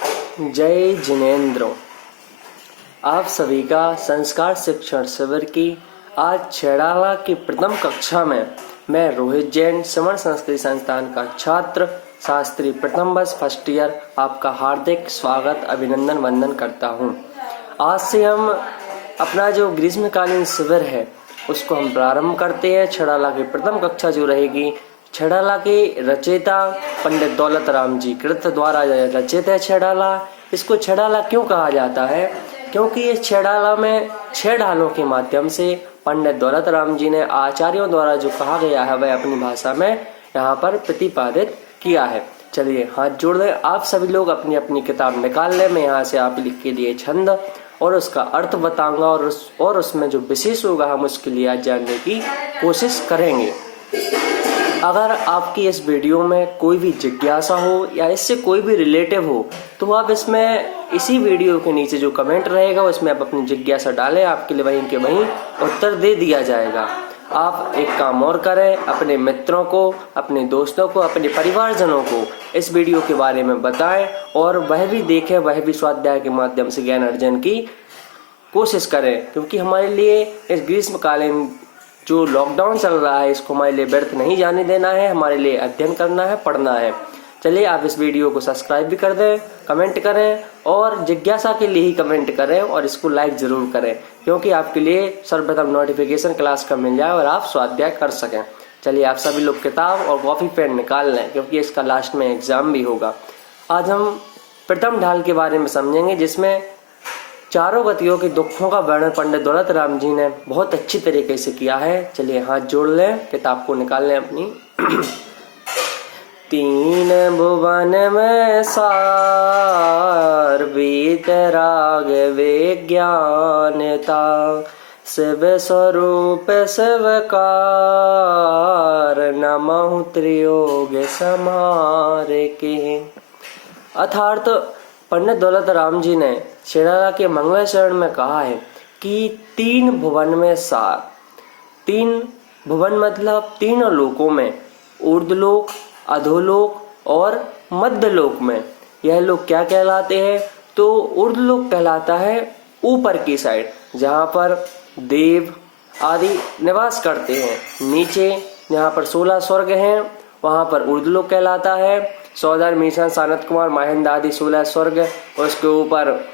जय जिनेंद्र। आप सभी का संस्कार शिक्षण शिविर की आज छैड़ाला की प्रथम कक्षा में मैं रोहित जैन समर संस्कृति संस्थान का छात्र शास्त्री प्रथम वर्ष फर्स्ट ईयर आपका हार्दिक स्वागत अभिनंदन वंदन करता हूं। आज से हम अपना जो ग्रीष्मकालीन शिविर है उसको हम प्रारंभ करते हैं। छैड़ाला की प्रथम कक्षा जो रहेगी, छैड़ाला के रचयिता पंडित दौलत राम जी कृत द्वारा रचित है छैड़ाला। इसको छैड़ाला क्यों कहा जाता है? क्योंकि इस छैड़ाला में 6 ढालों के माध्यम से पंडित दौलत राम जी ने आचार्यों द्वारा जो कहा गया है वह अपनी भाषा में यहाँ पर प्रतिपादित किया है। चलिए हाथ जोड़ दें। आप सभी लोग अपनी अपनी किताब निकाल लें। मैं यहाँ से आप के लिए छंद और उसका अर्थ बताऊंगा और उसमें जो विशेष होगा हम उसके लिए आज जानने की कोशिश करेंगे। अगर आपकी इस वीडियो में कोई भी जिज्ञासा हो या इससे कोई भी रिलेटिव हो तो आप इसमें इसी वीडियो के नीचे जो कमेंट रहेगा उसमें आप अपनी जिज्ञासा डालें, आपके लिए वहीं के वहीं उत्तर दे दिया जाएगा। आप एक काम और करें, अपने मित्रों को, अपने दोस्तों को, अपने परिवारजनों को इस वीडियो के बारे में बताएं और वह भी देखें, वह भी स्वाध्याय के माध्यम से ज्ञान अर्जन की कोशिश करें। क्योंकि हमारे लिए इस ग्रीष्मकालीन जो लॉकडाउन चल रहा है इसको हमारे लिए व्यर्थ नहीं जाने देना है, हमारे लिए अध्ययन करना है, पढ़ना है। चलिए आप इस वीडियो को सब्सक्राइब भी कर दें, कमेंट करें और जिज्ञासा के लिए ही कमेंट करें और इसको लाइक जरूर करें, क्योंकि आपके लिए सर्वप्रथम नोटिफिकेशन क्लास का मिल जाए और आप स्वाध्याय कर सकें। चलिए आप सभी लोग किताब और कॉपी पेन निकाल लें, क्योंकि इसका लास्ट में एग्जाम भी होगा। आज हम प्रथम ढाल के बारे में समझेंगे, जिसमें चारों गतियों के दुखों का वर्णन पंडित दौलत राम जी ने बहुत अच्छी तरीके से किया है। चलिए हाथ जोड़ लें, किताब को निकाल लें अपनी। 3 भुवन में सार वीतराग विज्ञानता, शिव स्वरूप शिवकार, नमः त्रियोग समार के। अर्थात पंडित दौलत राम जी ने छैड़ाला के मंगल चरण में कहा है कि 3 भुवन में सार। 3 भुवन मतलब तीनों लोकों में, ऊर्ध्वलोक, अधोलोक और मध्यलोक में। यह लोग क्या कहलाते हैं? तो ऊर्ध्वलोक कहलाता है ऊपर की साइड, जहाँ पर देव आदि निवास करते हैं। नीचे जहाँ पर 16 स्वर्ग हैं वहाँ पर ऊर्ध्वलोक कहलाता है। सौदर, मीशन, सानत कुमार, महेंद्र आदि 16 स्वर्ग, उसके ऊपर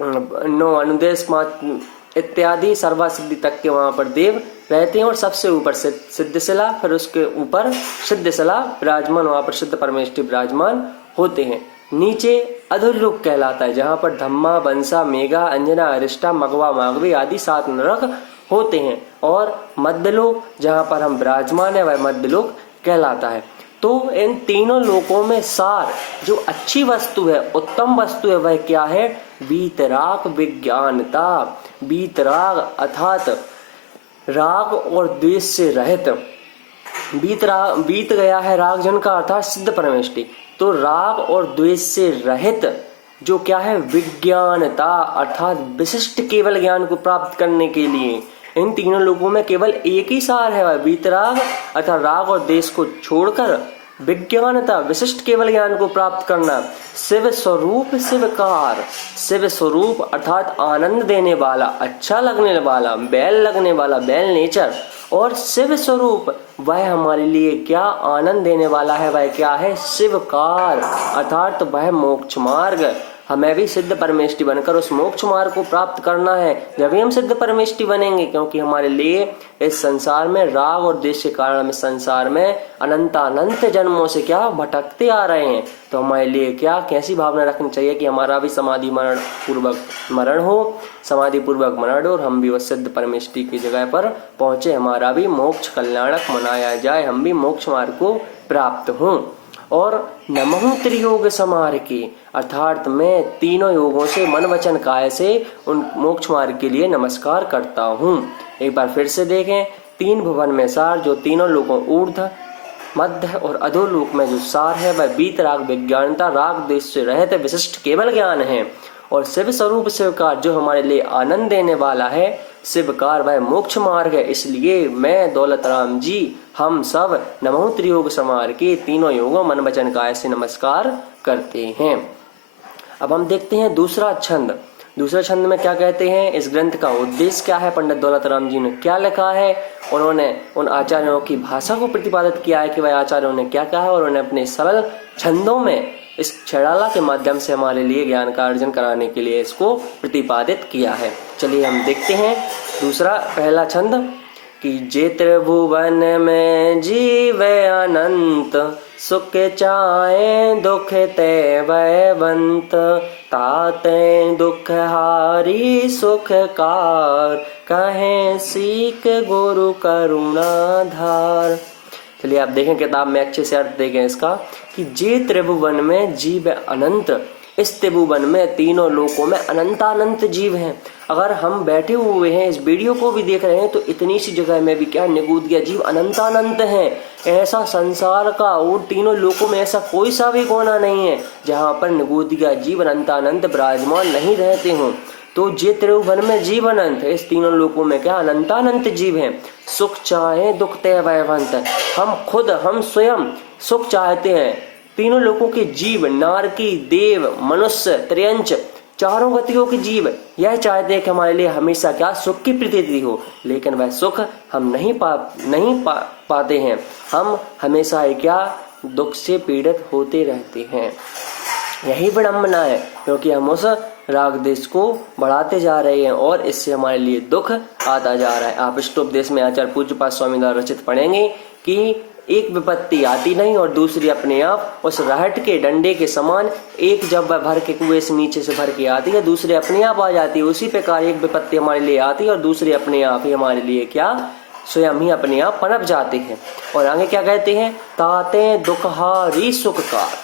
9 अनुदेश, 5 इत्यादि सर्वा सिद्धि तक के वहां पर देव रहते हैं। और सबसे ऊपर सिद्धशिला, फिर उसके ऊपर सिद्धशिला विराजमान, वहां पर सिद्ध परमेष्टि विराजमान होते हैं। नीचे अधोलोक कहलाता है, जहां पर धम्मा, बंसा, मेघा, अंजना, अरिष्टा, मगवा, मागवी आदि 7 नरक होते हैं। और मध्यलोक जहां पर हम विराजमान है वह मध्यलोक कहलाता है। तो इन तीनों लोकों में सार जो अच्छी वस्तु है, उत्तम वस्तु है, वह क्या है? वीतराग विज्ञानता। वीतराग अर्थात राग और द्वेष से रहित। बीत गया है राग जन का अर्थात सिद्ध परमेष्टि। तो राग और द्वेष से रहित जो क्या है? विज्ञानता अर्थात विशिष्ट केवल ज्ञान को प्राप्त करने के लिए इन तीनों लोगों में केवल एक ही सार है, वह वीतराग अर्थात राग और देश को छोड़कर विज्ञानता विशिष्ट केवल ज्ञान को प्राप्त करना। शिव स्वरूप शिवकार। शिव स्वरूप अर्थात आनंद देने वाला, अच्छा लगने वाला, बैल लगने वाला, बैल नेचर। और शिव स्वरूप वह हमारे लिए क्या आनंद देने वाला है? वह क्या है? शिवकार अर्थात वह मोक्ष मार्ग। हमें भी सिद्ध परमेष्टि बनकर उस मोक्ष मार्ग को प्राप्त करना है। जब भी हम सिद्ध परमेष्टि बनेंगे, क्योंकि हमारे लिए इस संसार में राग और द्वेष के कारण हम इस संसार में अनंत जन्मों से क्या भटकते आ रहे हैं। तो हमारे लिए क्या कैसी भावना रखनी चाहिए कि हमारा भी समाधि पूर्वक मरण हो, समाधि पूर्वक मरण हो और हम भी उस सिद्ध परमेष्टि की जगह पर पहुंचे, हमारा भी मोक्ष कल्याणक मनाया जाए, हम भी मोक्ष मार्ग को प्राप्त हों। और नमः त्रियोग समार के अर्थात मैं तीनों योगों से मन वचन काय से उन मोक्ष मार्ग के लिए नमस्कार करता हूँ। एक बार फिर से देखें, 3 भुवन में सार जो तीनों लोगों ऊर्ध्व, मध्य और अधोलोक में जो सार है वह वीतराग विज्ञानता, राग द्वेष से रहित विशिष्ट केवल ज्ञान है। और शिव स्वरूप शिवकार जो हमारे लिए आनंद देने वाला है, शिवकार वह मोक्ष मार्ग है। इसलिए मैं दौलत राम जी हम सब नमो त्रियोग समार के तीनों योगों मन वचन काय से नमस्कार करते हैं। अब हम देखते हैं दूसरा छंद। दूसरे छंद में क्या कहते हैं, इस ग्रंथ का उद्देश्य क्या है, पंडित दौलत राम जी ने क्या लिखा है, उन्होंने उन आचार्यों की भाषा को प्रतिपादित किया है कि वह आचार्यों ने क्या कहा है, और उन्होंने अपने सरल छंदों में इस छेड़ाला के माध्यम से हमारे लिए ज्ञान का अर्जन कराने के लिए इसको प्रतिपादित किया है। चलिए हम देखते हैं दूसरा पहला छंद कि जे त्रिभुवन में जीवे अनंत, सुख चाहे दुख ते भयवंत, ताते दुख हारी सुख कार, कहे सीख गुरु करुणाधार। चलिए आप देखें किताब में अच्छे से अर्थ देखें इसका कि जे त्रिभुवन में जीव अनंत, इस त्रिभुवन में तीनों लोकों में अनंतानंत जीव हैं। अगर हम बैठे हुए हैं इस वीडियो को भी देख रहे हैं तो इतनी सी जगह में भी क्या निगूद गया जीव अनंतानंत हैं। ऐसा संसार का और तीनों लोकों में ऐसा कोई सा भी कोना नहीं है जहाँ पर निगूद गया जीव अनंतानंत विराजमान नहीं रहते हों। तो जे त्रिभुवन में जीव अनंत है, इस तीनों लोकों में क्या अनंतानंत जीव हैं। सुख चाहे दुख ते भयवंत, हम स्वयं सुख चाहते हैं। तीनों लोकों के जीव, नारकी, देव, मनुष्य, त्र्यंच, चारों गतियों के जीव यह चाहते हैं कि हमारे लिए हमेशा क्या सुख की प्रतीति हो, लेकिन वह सुख हम नहीं पाते हैं। हम हमेशा ही क्या दुख से पीड़ित होते रहते हैं। यही विडंबना है, क्योंकि हम उस राग देश को बढ़ाते जा रहे हैं और इससे हमारे लिए दुख आता जा रहा है। आप इष्टोपदेश में आचार्य पूज्यपाद स्वामी द्वारा रचित पढ़ेंगे कि एक विपत्ति आती नहीं और दूसरी अपने आप उस रहट के डंडे के समान, एक जब वह भर के कुएं से नीचे से भर के आती है, दूसरी अपने आप आ जाती है। उसी प्रकार एक विपत्ति हमारे लिए आती है और दूसरी अपने आप ही हमारे लिए क्या स्वयं ही अपने आप पनप जाते हैं। और आगे क्या कहते हैं, ताते दुखहारी सुख कार।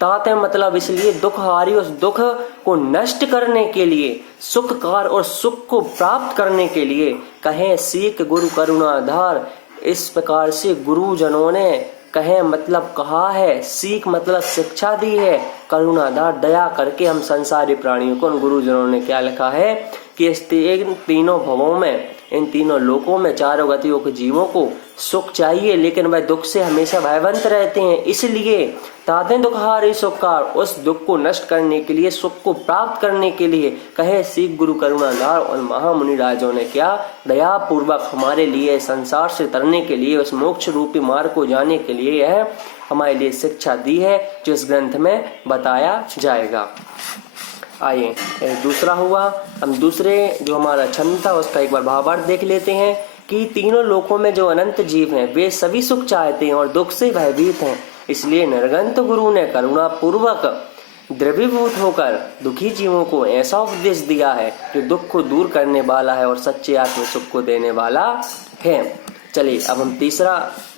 ताते मतलब इसलिए दुखहारी, उस दुख को नष्ट करने के लिए, सुखकार और सुख को प्राप्त करने के लिए कहें सीख गुरु करुणाधार। इस प्रकार से गुरुजनों ने कहे मतलब कहा है, सीख मतलब शिक्षा दी है, करुणाधार दया करके हम संसारी प्राणियों को, उन गुरुजनों ने क्या लिखा है कि इस तीनों भवों में, इन तीनों लोकों में चारों गतियों के जीवों को सुख चाहिए, लेकिन वह दुख से हमेशा भयभंत रहते हैं। इसलिए ताते दुखहारी सुखकार, उस दुख को नष्ट करने के लिए, सुख को प्राप्त करने के लिए कहे सीख गुरु करुणाधार। और महामुनि राजों ने क्या दया पूर्वक हमारे लिए संसार से तरने के लिए, उस मोक्ष रूपी मार्ग को जाने के लिए यह हमारे लिए शिक्षा दी है, जो इस ग्रंथ में बताया जाएगा। आइए दूसरा हुआ, हम दूसरे जो हमारा छंद था उसका एक बार भावार्थ देख लेते हैं कि तीनों लोकों में जो अनंत जीव हैं वे सभी सुख चाहते हैं और दुख से भयभीत हैं। इसलिए निर्गंत गुरु ने करुणा पूर्वक द्रवीभूत होकर दुखी जीवों को ऐसा उपदेश दिया है जो दुख को दूर करने वाला है और सच्चे आत्म सुख को देने वाला है। चलिए अब हम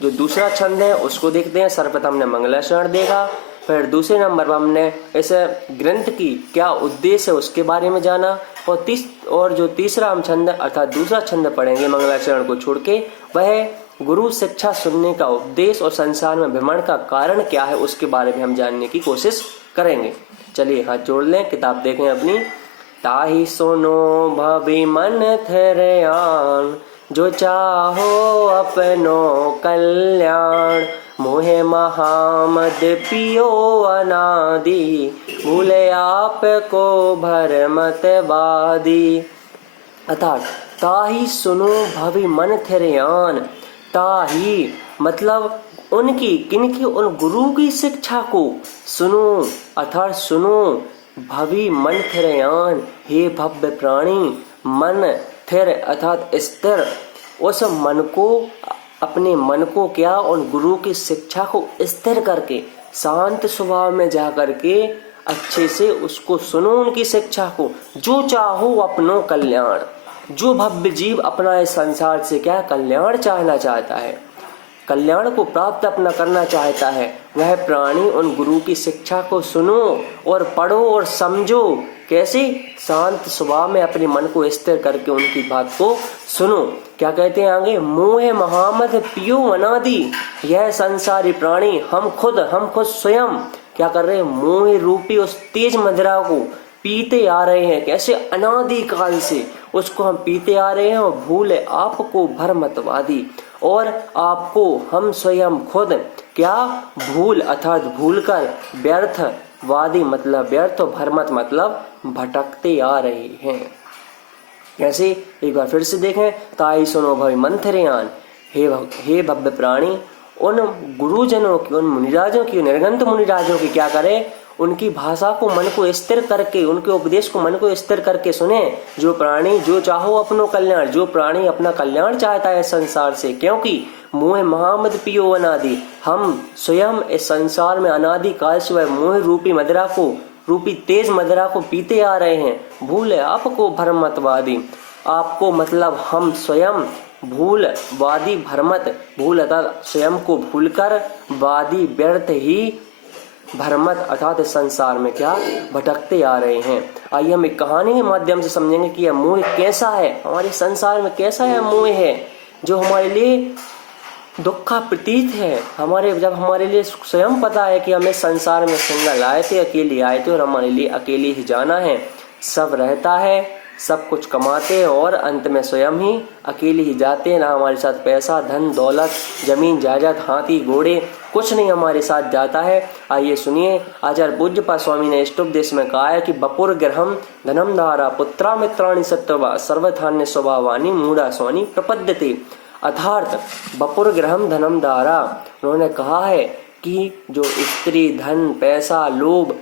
जो दूसरा छंद है उसको देखते हैं। सर्वप्रथम हमने मंगलाचरण देखा, फिर दूसरे नंबर पर हमने इस ग्रंथ की क्या उद्देश्य है उसके बारे में जाना, और जो तीसरा हम छंद अर्थात दूसरा छंद पढ़ेंगे मंगलाचरण को छोड़ के, वह गुरु शिक्षा सुनने का उपदेश और संसार में भ्रमण का कारण क्या है उसके बारे में हम जानने की कोशिश करेंगे। चलिए हाथ जोड़ लें, किताब देखें अपनी। ताहि सुनो भवि मन थेरयान, जो चाहो अपनो कल्याण, मोहे महामद पियो अनादि, भूले आप को भरमत वादी। अर्थात ताहि सुनो भवि मन थेरयान, ताहि मतलब उनकी, किनकी, उन गुरु की शिक्षा को सुनो, अर्थात सुनो भवि मन थेरयान, हे भव्य प्राणी, मन थिर अर्थात स्थिर, उस मन को, अपने मन को क्या उन गुरु की शिक्षा को स्थिर करके शांत स्वभाव में जा करके अच्छे से उसको सुनो उनकी शिक्षा को। जो चाहो अपनो कल्याण, जो भव्य जीव अपना इस संसार से क्या कल्याण चाहना चाहता है, कल्याण को प्राप्त अपना करना चाहता है, वह प्राणी उन गुरु की शिक्षा को सुनो और पढ़ो और समझो। कैसे? शांत स्वभाव में अपने मन को स्थिर करके उनकी बात को सुनो। क्या कहते हैं आगे, मोह महामद पियो अनादि, यह संसारी प्राणी हम खुद स्वयं क्या कर रहे हैं, मोह रूपी उस तेज मदिरा को पीते आ रहे हैं। कैसे? अनादि काल से उसको हम पीते आ रहे हैं और भूले आपको भरमतवादी, और आपको हम स्वयं खुद क्या भूल अर्थात भूल कर व्यर्थ वादी मतलब व्यर्थ और भ्रमत मतलब भटकते आ रहे हैं। कैसे, एक बार फिर से देखें, ताई सुनो भवि मंथरयान, हे भव्य प्राणी, उन गुरुजनों की, उन मुनिराजों की, निर्गंत मुनिराजों की क्या करें, उनकी भाषा को, मन को स्थिर करके, उनके उपदेश को मन को स्थिर करके सुने। जो प्राणी जो चाहो अपनो कल्याण, जो प्राणी अपना कल्याण चाहता है संसार से, क्योंकि मोह महामद पियो अनादि, हम स्वयं इस संसार में अनादि काल से वह मोह रूपी मदिरा को, रूपी तेज मदिरा को पीते आ रहे हैं। भूल आपको भ्रमतवादी, आपको मतलब हम स्वयं भूल, वादी भ्रमत, भूल अर्थात स्वयं को भूलकर, वादी व्यर्थ ही, भ्रमत अर्थात संसार में क्या भटकते आ रहे हैं। आइए हम एक कहानी के माध्यम से समझेंगे कि यह मोह कैसा है, हमारे संसार में कैसा यह मोह है जो हमारे लिए दुख का प्रतीत है। जब हमारे लिए स्वयं पता है कि हमें संसार में सिंगल आए थे, अकेले आए थे और हमारे लिए अकेले ही जाना है। सब रहता है, सब कुछ कमाते हैं और अंत में स्वयं ही अकेले ही जाते हैं। ना हमारे साथ पैसा, धन, दौलत, जमीन जायदाद, हाथी, घोड़े, कुछ नहीं हमारे साथ जाता है। आइए सुनिए, आचार्य पूज्यपाद स्वामी ने इष्टोपदेश में कहा है कि बपुर ग्रहम धनम धारा पुत्रा मित्राणि सत्वा सर्वधान्य स्वभावानी मूढ़ा स्वानी प्रपद्यते। अर्थात बपुर ग्रहम धनम धारा, उन्होंने कहा है कि जो स्त्री, धन, पैसा, लोभ,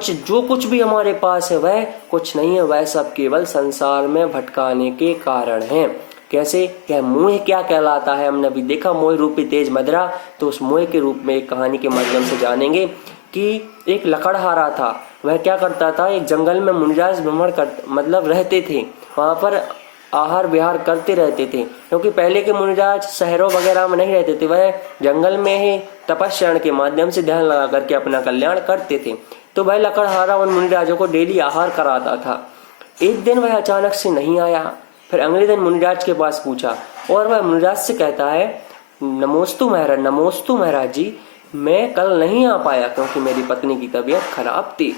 जो कुछ भी हमारे पास है वह कुछ नहीं है, वह सब केवल संसार में भटकाने के कारण है। कैसे, क्या मोह क्या कहलाता है, हमने अभी देखा मोह रूपी तेज मदिरा। तो उस मोह के रूप में एक कहानी के माध्यम से जानेंगे कि एक लकड़हारा था, वह क्या करता था, एक जंगल में मुनिराज भ्रमण कर मतलब रहते थे, वहां पर आहार विहार करते रहते थे। क्योंकि पहले के मुनिराज शहरों वगैरह में नहीं रहते थे, वह जंगल में ही तपस्या के माध्यम से ध्यान लगा करके अपना कल्याण करते थे। तो वह लकड़हारा उन मुनिराजों को डेली आहार कराता था। एक दिन वह अचानक से नहीं आया, फिर अगले दिन मुनिराज के पास पूछा और वह मुनिराज से कहता है, नमोस्तु महाराज जी, मैं कल नहीं आ पाया क्योंकि मेरी पत्नी की तबीयत खराब थी।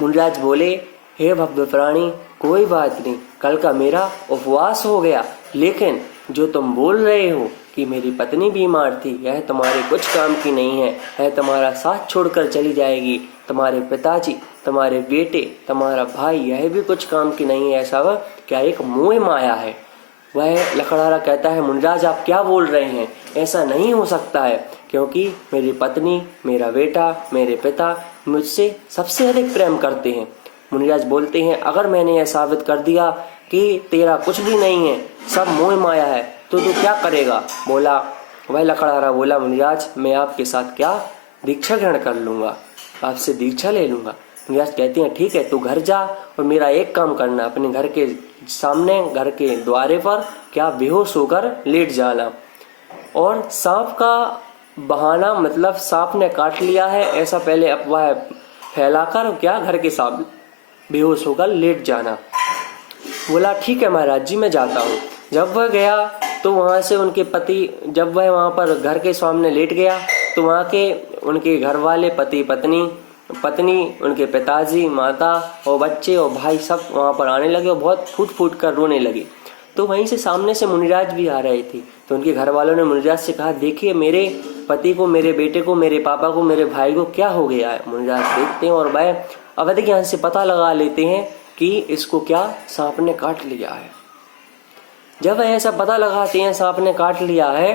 मुनिराज बोले, हे भव्य प्राणी, कोई बात नहीं, कल का मेरा उपवास हो गया, लेकिन जो तुम बोल रहे हो कि मेरी पत्नी बीमार थी, यह तुम्हारे कुछ काम की नहीं है, यह तुम्हारा साथ छोड़कर चली जाएगी। तुम्हारे पिताजी, तुम्हारे बेटे, तुम्हारा भाई, यह भी कुछ काम की नहीं है, ऐसा वह क्या एक मोह माया है। वह लकड़हारा कहता है, मुनिराज आप क्या बोल रहे हैं, ऐसा नहीं हो सकता है, क्योंकि मेरी पत्नी, मेरा बेटा, मेरे पिता मुझसे सबसे अधिक प्रेम करते हैं। मुनिराज बोलते हैं, अगर मैंने यह साबित कर दिया कि तेरा कुछ भी नहीं है, सब मोह माया है, तो तू क्या करेगा। वह लकड़हारा बोला, मुनिराज मैं आपके साथ क्या दीक्षा ग्रहण कर लूंगा, आपसे दीक्षा ले लूंगा। मुनिराज कहते हैं, ठीक है, तू घर जा और मेरा एक काम करना, अपने घर के सामने, घर के द्वारे पर क्या बेहोश होकर लेट जाना, और सांप का बहाना मतलब सांप ने काट लिया है ऐसा पहले अफवाह फैलाकर क्या घर के सामने बेहोश होकर लेट जाना। बोला, ठीक है महाराज जी, मैं जाता हूँ। जब वह गया तो वहां से उनके पति, जब वह वहां पर घर के सामने लेट गया तो वहां के उनके घर वाले, पति पत्नी, उनके पिताजी, माता और बच्चे और भाई सब वहां पर आने लगे और बहुत फूट फूट कर रोने लगे। तो वहीं से सामने से मुनिराज भी आ रहे थे। तो उनके घर वालों ने मुनिराज से कहा, देखिए मेरे पति को, मेरे बेटे को, मेरे पापा को, मेरे भाई को क्या हो गया है। मुनिराज देखते हैं और वह अवैध ज्ञान से पता लगा लेते हैं कि इसको क्या सांप ने काट लिया है। जब वह ऐसा पता लगाते हैं सांप ने काट लिया है,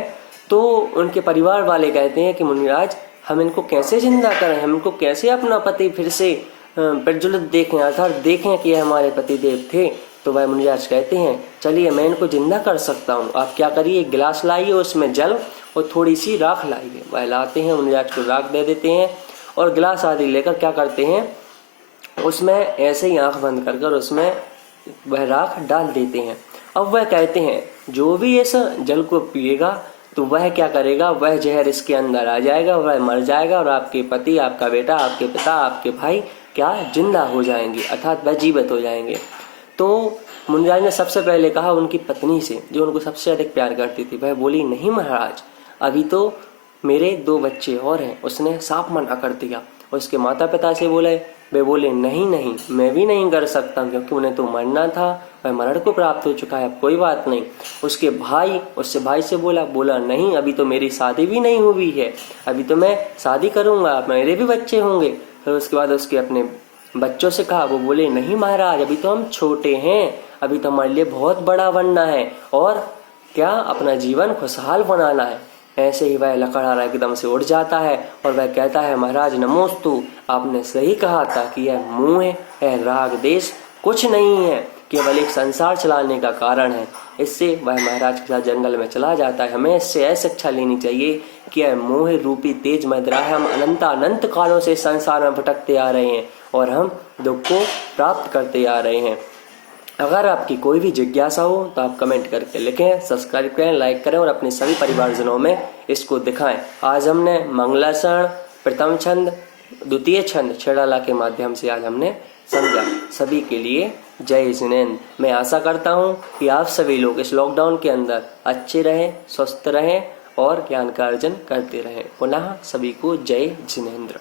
तो उनके परिवार वाले कहते हैं कि मुनिराज हम इनको कैसे जिंदा करें, हम इनको कैसे अपना पति फिर से प्रज्वलित देखें, अर्थात देखें कि हमारे पति देव थे। तो वह मुनिराज कहते हैं, चलिए मैं इनको जिंदा कर सकता हूँ, आप क्या करिए, एक गिलास लाइए, उसमें जल और थोड़ी सी राख लाइए। वह लाते हैं, मुनिराज को राख दे देते हैं और गिलास आदि लेकर क्या करते हैं, उसमें ऐसे ही आंख बंद कर उसमें वह राख डाल देते हैं। अब वह कहते हैं, जो भी इस जल को पिएगा तो वह क्या करेगा, वह जहर इसके अंदर आ जाएगा, वह मर जाएगा और आपके पति, आपका बेटा, आपके पिता, आपके भाई क्या जिंदा हो जाएंगे, अर्थात वह जीवित हो जाएंगे। तो मुनिराज ने सबसे पहले कहा उनकी पत्नी से, जो उनको सबसे अधिक प्यार करती थी। वह बोली, नहीं महाराज, अभी तो मेरे 2 बच्चे और हैं। उसने साफ मना कर दिया। उसके माता पिता से वे बोले नहीं, मैं भी नहीं कर सकता, क्योंकि उन्हें तो मरना था, वह मरण को प्राप्त हो चुका है, कोई बात नहीं। उसके भाई से बोला नहीं, अभी तो मेरी शादी भी नहीं हुई है, अभी तो मैं शादी करूंगा, मेरे भी बच्चे होंगे। फिर उसके बाद उसके अपने बच्चों से कहा। वो बोले नहीं महाराज, अभी तो हम छोटे हैं, अभी तो हमारे लिए बहुत बड़ा बनना है और क्या अपना जीवन खुशहाल बनाना है। ऐसे ही वह लकड़हारा एकदम से उठ जाता है और वह कहता है महाराज नमोस्तु, आपने सही कहा था कि यह मोह है, यह राग देश कुछ नहीं है, केवल एक संसार चलाने का कारण है। इससे वह महाराज के साथ जंगल में चला जाता है। हमें इससे ऐसी शिक्षा लेनी चाहिए कि यह मोह रूपी तेज मदिरा है। हम अनंत कालों से संसार में भटकते आ रहे हैं और हम दुख को प्राप्त करते आ रहे हैं। अगर आपकी कोई भी जिज्ञासा हो तो आप कमेंट करके लिखें, सब्सक्राइब करें, लाइक करें और अपने सभी परिवारजनों में इसको दिखाएं। आज हमने मंगलाचरण, प्रथम छंद, द्वितीय छंद छेड़ाला के माध्यम से आज हमने समझा। सभी के लिए जय जिनेंद्र। मैं आशा करता हूँ कि आप सभी लोग इस लॉकडाउन के अंदर अच्छे रहें, स्वस्थ रहें और ज्ञान का अर्जन करते रहें। पुनः सभी को जय जिनेंद्र।